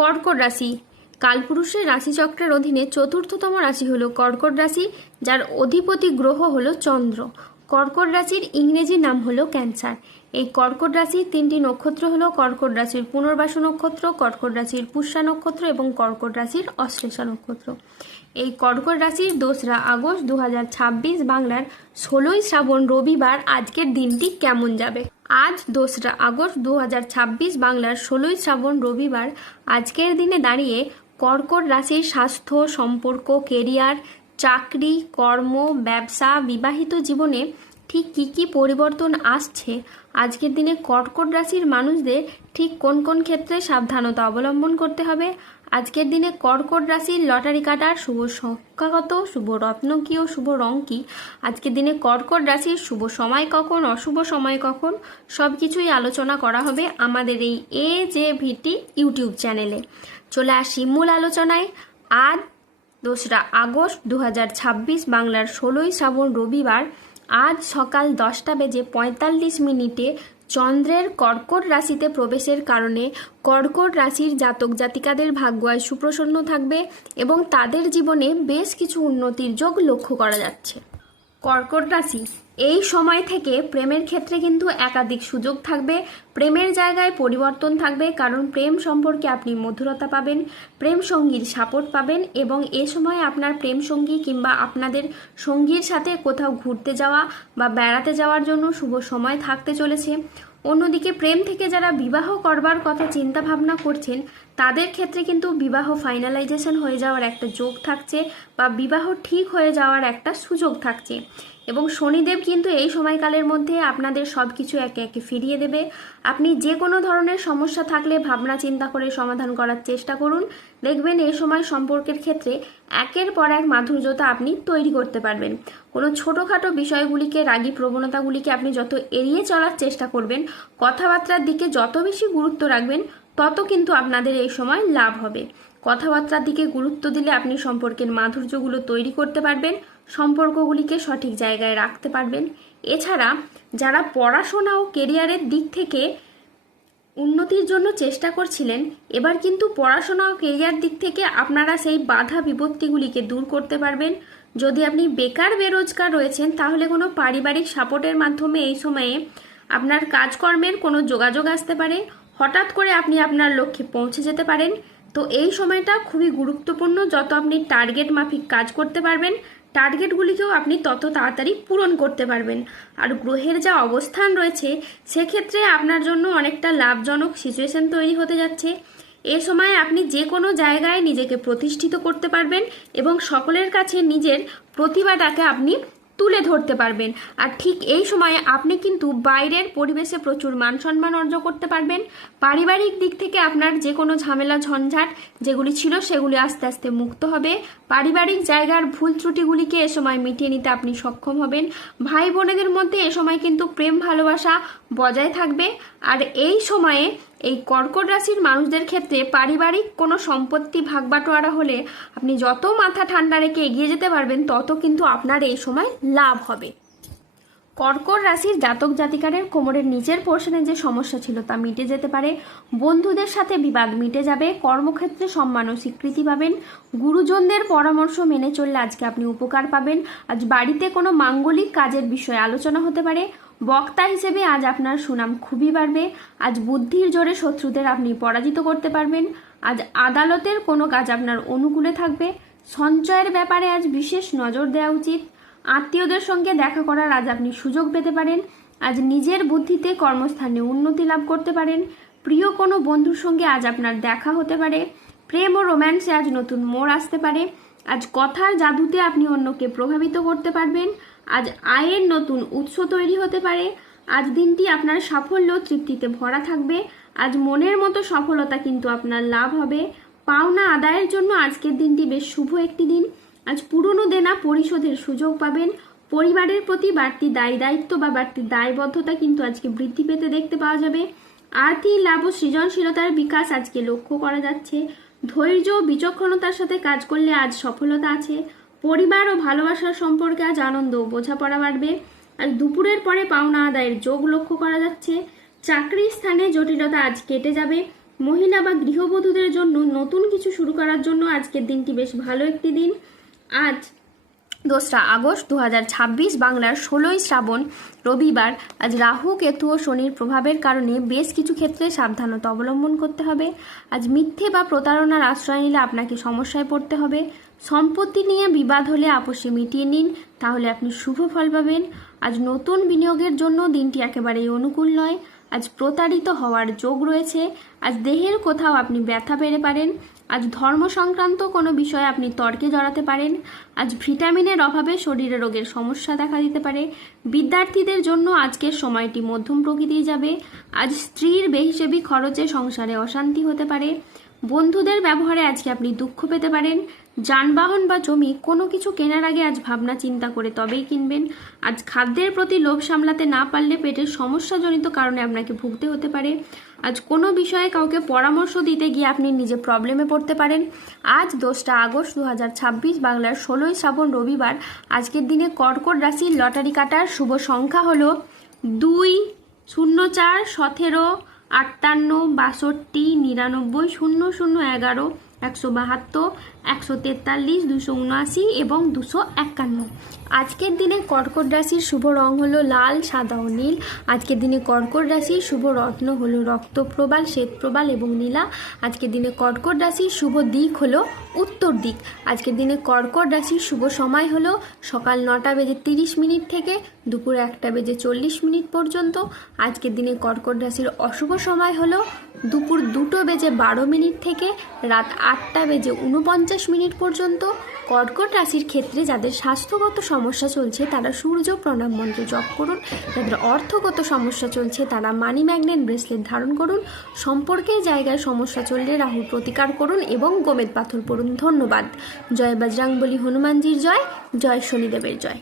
কর্কট রাশি কালপুরুষের রাশিচক্রের অধীনে চতুর্থতম রাশি হলো কর্কট রাশি, যার অধিপতি গ্রহ হলো চন্দ্র। কর্কট রাশির ইংরেজি নাম হলো ক্যান্সার। এই কর্কট রাশির তিনটি নক্ষত্র হলো কর্কট রাশির পুনর্বাসু নক্ষত্র, কর্কট রাশির পুষ্যা নক্ষত্র এবং কর্কট রাশির অশ্লেষা নক্ষত্র। এই কর্কট রাশির 2রা আগস্ট 2026 বাংলার 16ই শ্রাবণ রবিবার আজকের দিনটি কেমন যাবে। আজ 2রা আগস্ট 2026 বাংলার 16ই শ্রাবণ রবিবার আজকের দিনে দাঁড়িয়ে কর্কট রাশির স্বাস্থ্য, সম্পর্ক, কেরিয়ার, চাকরি, কর্ম, ব্যবসা, বিবাহিত জীবনে ঠিক কী কী পরিবর্তন আসছে, আজকের দিনে কর্কট রাশির মানুষদের ঠিক কোন কোন ক্ষেত্রে সাবধানতা অবলম্বন করতে হবে, আজকের দিনে কর্কট রাশির লটারি কাটার শুভ সংখ্যাগত, শুভ রত্ন কী ও শুভ রং কী, আজকের দিনে কর্কট রাশির শুভ সময় কখন, অশুভ সময় কখন, সব কিছুই আলোচনা করা হবে আমাদের এই AJVT ইউটিউব চ্যানেলে। চলে আসি মূল আলোচনায়। আজ 2রা আগস্ট 2026 বাংলার 16ই শ্রাবণ রবিবার আজ সকাল 10:45 চন্দ্রের কর্কট রাশিতে প্রবেশের কারণে কর্কট রাশির জাতক জাতিকাদের ভাগ্য আজ সুপ্রসন্ন থাকবে এবং তাদের জীবনে বেশ কিছু উন্নতির যোগ লক্ষ্য করা যাচ্ছে। কর্কট রাশি এই সময় থেকে প্রেমের ক্ষেত্রে কিন্তু একাধিক সুযোগ থাকবে, প্রেমের জায়গায় পরিবর্তন থাকবে, কারণ প্রেম সম্পর্কে আপনি মধুরতা পাবেন, প্রেম সঙ্গীর সাপোর্ট পাবেন এবং এ সময় আপনার প্রেম সঙ্গী কিংবা আপনাদের সঙ্গীর সাথে কোথাও ঘুরতে যাওয়া বা বেড়াতে যাওয়ার জন্য শুভ সময় থাকতে চলেছে। অন্যদিকে প্রেম থেকে যারা বিবাহ করবার কথা চিন্তা ভাবনা করছেন তাদের ক্ষেত্রে কিন্তু বিবাহ ফাইনালাইজেশন হয়ে যাওয়ার একটা যোগ থাকছে বা বিবাহ ঠিক হয়ে যাওয়ার একটা সুযোগ থাকছে এবং শনিদেব কিন্তু এই সময়কালের মধ্যে আপনাদের সব কিছু একে একে ফিরিয়ে দেবে। আপনি যে কোনো ধরনের সমস্যা থাকলে ভাবনা চিন্তা করে সমাধান করার চেষ্টা করুন, দেখবেন এই সময় সম্পর্কের ক্ষেত্রে একের পর এক মাধুর্যতা আপনি তৈরি করতে পারবেন। কোনো ছোটোখাটো বিষয়গুলিকে, রাগী প্রবণতাগুলিকে আপনি যত এড়িয়ে চলার চেষ্টা করবেন, কথাবার্তার দিকে যত বেশি গুরুত্ব রাখবেন তত কিন্তু আপনাদের এই সময় লাভ হবে। কথাবার্তার দিকে গুরুত্ব দিলে আপনি সম্পর্কের মাধুর্যগুলো তৈরি করতে পারবেন, সম্পর্কগুলিকে সঠিক জায়গায় রাখতে পারবেন। এছাড়া যারা পড়াশোনা ও কেরিয়ারের দিক থেকে উন্নতির জন্য চেষ্টা করছিলেন, এবার কিন্তু পড়াশোনা ও কেরিয়ার দিক থেকে আপনারা সেই বাধা বিপত্তিগুলিকে দূর করতে পারবেন। যদি আপনি বেকার বেরোজগার রয়েছেন তাহলে কোনো পারিবারিক সাপোর্টের মাধ্যমে এই সময়ে আপনার কাজকর্মের কোনো যোগাযোগ আসতে পারে, হঠাৎ করে আপনি আপনার লক্ষ্যে পৌঁছে যেতে পারেন। তো এই সময়টা খুবই গুরুত্বপূর্ণ, যত আপনি টার্গেট মাফিক কাজ করতে পারবেন টার্গেটগুলিকেও আপনি তত তাড়াতাড়ি পূরণ করতে পারবেন। আর গ্রহের যা অবস্থান রয়েছে সেক্ষেত্রে আপনার জন্য অনেকটা লাভজনক সিচুয়েশন তৈরি হতে যাচ্ছে। এ সময় আপনি যে কোনো জায়গায় নিজেকে প্রতিষ্ঠিত করতে পারবেন এবং সকলের কাছে নিজের প্রতিভাটাকে আপনি তুলে ধরতে পারবেন। আর ঠিক এই সময়ে আপনি কিন্তু বাইরের পরিবেশে প্রচুর মান সম্মান অর্জন করতে পারবেন। পারিবারিক দিক থেকে আপনার যে কোনো ঝামেলা ঝঞ্ঝাট যেগুলি ছিল সেগুলি আস্তে আস্তে মুক্ত হবে। পারিবারিক জায়গার ভুল ত্রুটিগুলিকে এ সময় মিটিয়ে নিতে আপনি সক্ষম হবেন। ভাই বোনেদের মধ্যে এ সময় কিন্তু প্রেম ভালোবাসা বজায় থাকবে। আর এই সময়ে এই কর্কট রাশির মানুষদের ক্ষেত্রে পারিবারিক কোনো সম্পত্তি ভাগ বাটোয়ারা হলে আপনি যত মাথা ঠান্ডা রেখে এগিয়ে যেতে পারবেন তত কিন্তু আপনার এই সময় লাভ হবে। কর্কট রাশির জাতক জাতিকাদের কোমরের নিচের পোর্শনে যে সমস্যা ছিল তা মিটে যেতে পারে, বন্ধুদের সাথে বিবাদ মিটে যাবে, কর্মক্ষেত্রে সম্মান ও স্বীকৃতি পাবেন, গুরুজনদের পরামর্শ মেনে চললে আজকে আপনি উপকার পাবেন। আজ বাড়িতে কোনো মাঙ্গলিক কাজের বিষয়ে আলোচনা হতে পারে, বক্তা হিসেবে আজ আপনার সুনাম খুবই বাড়বে। আজ বুদ্ধির জোরে শত্রুদের আপনি পরাজিত করতে পারবেন। আজ আদালতের কোনো কাজ আপনার অনুকূলে থাকবে। সঞ্চয়ের ব্যাপারে আজ বিশেষ নজর দেওয়া উচিত। আত্মীয়দের সঙ্গে দেখা করার আজ আপনি সুযোগ পেতে পারেন। আজ নিজের বুদ্ধিতে কর্মস্থানে উন্নতি লাভ করতে পারেন। প্রিয় কোনো বন্ধুর সঙ্গে আজ আপনার দেখা হতে পারে। প্রেম ও রোম্যান্সে আজ নতুন মোড় আসতে পারে। আজ কথার জাদুতে আপনি অন্যকে প্রভাবিত করতে পারবেন। আজ আয়ের নতুন উৎস তৈরি হতে পারে। আজ দিনটি আপনার সাফল্য তৃপ্তিতে ভরা থাকবে। আজ মনের মতো সফলতা কিন্তু আপনার লাভ হবে। পাওনা আদায়ের জন্য আজকের দিনটি বেশ শুভ একটি দিন। আজ পুরনো দেনা পরিশোধের সুযোগ পাবেন। পরিবারের প্রতি বাড়তি দায়িত্ব বা বাড়তি দায়বদ্ধতা কিন্তু আজকে বৃদ্ধি পেতে দেখতে পাওয়া যাবে। আর্থিক লাভ ও সৃজনশীলতার বিকাশ আজকে লক্ষ্য করা যাচ্ছে। ধৈর্য ও বিচক্ষণতার সাথে কাজ করলে আজ সফলতা আছে। পরিবার ও ভালোবাসার সম্পর্কে আজ আনন্দ ও বোঝাপড়া বাড়বে। আজ দুপুরের পরে পাওনা আদায়ের যোগ লক্ষ্য করা যাচ্ছে। চাকরির স্থানে জটিলতা আজ কেটে যাবে। মহিলা বা গৃহবধূদের জন্য নতুন কিছু শুরু করার জন্য আজকের দিনটি বেশ ভালো একটি দিন। আজ 2রা আগস্ট 2026, বাংলার 16ই শ্রাবণ, রবিবার। আজ রাহু, কেতু ও শনির প্রভাবের কারণে বেশ কিছু ক্ষেত্রে সাবধানতা অবলম্বন করতে হবে। আজ মিথ্যে বা প্রতারণার আশ্রয় নিলে আপনাকে সমস্যায় পড়তে হবে। সম্পত্তি নিয়ে বিবাদ হলে আপোষে মিটিয়ে নিন, তাহলে আপনি শুভ ফল পাবেন। আজ নতুন বিনিয়োগের জন্য দিনটি একেবারেই অনুকূল নয়। আজ প্রতারিত হওয়ার যোগ রয়েছে। আজ দেহের কোথাও আপনি ব্যথা পেতে পারেন। আজ ধর্ম সংক্রান্ত কোনো বিষয়ে আপনি তর্কে জড়াতে পারেন। আজ ভিটামিনের অভাবে শরীরে রোগের সমস্যা দেখা দিতে পারে। বিদ্যার্থীদের জন্য আজকের সময়টি মধ্যম প্রকৃতির যাবে। আজ স্ত্রীর বেহিসেবি খরচে সংসারে অশান্তি হতে পারে। বন্ধুদের ব্যবহারে আজকে আপনি দুঃখ পেতে পারেন। যানবাহন বা জমি কোনো কিছু কেনার আগে আজ ভাবনা চিন্তা করে তবেই কিনবেন। আজ খাদ্যের প্রতি লোভ সামলাতে না পারলে পেটের সমস্যাজনিত কারণে আপনাকে ভুগতে হতে পারে। আজ কোনো বিষয়ে কাউকে পরামর্শ দিতে গিয়ে আপনি নিজে প্রবলেমে পড়তে পারেন। আজ 2রা আগস্ট 2026, বাংলার 16ই শ্রাবণ, রবিবার। আজকের দিনে কর্কট রাশির লটারি কাটার শুভ সংখ্যা হলো 2, 04, 17, 58, 62, 99, 00, 11, 172, 143, 279 এবং 251। আজকের দিনে কর্কট রাশির শুভ রং হলো লাল, সাদা ও নীল। আজকের দিনে কর্কট রাশির শুভ রত্ন হলো রক্তপ্রবাল, শ্বেতপ্রবাল এবং নীলা। আজকের দিনে কর্কট রাশির শুভ দিক হলো উত্তর দিক। আজকের দিনে কর্কট রাশির শুভ সময় হলো সকাল 9:30 থেকে দুপুর 1:40 পর্যন্ত। আজকের দিনে কর্কট রাশির অশুভ সময় হলো দুপুর 2:12 থেকে রাত 8:49 পর্যন্ত। কর্কট রাশির ক্ষেত্রে যাদের স্বাস্থ্যগত সমস্যা চলছে তারা সূর্য প্রণাম মন্ত্র জপ করুন। যাদের অর্থগত সমস্যা চলছে তারা মানি ম্যাগনেট ব্রেসলেট ধারণ করুন। সম্পর্কের জায়গায় সমস্যা চললে রাহুর প্রতিকার করুন এবং গোমেদ পাথর পড়ুন। ধন্যবাদ। জয় বজরংবলী, হনুমানজির জয়, জয় শনিদেবের জয়।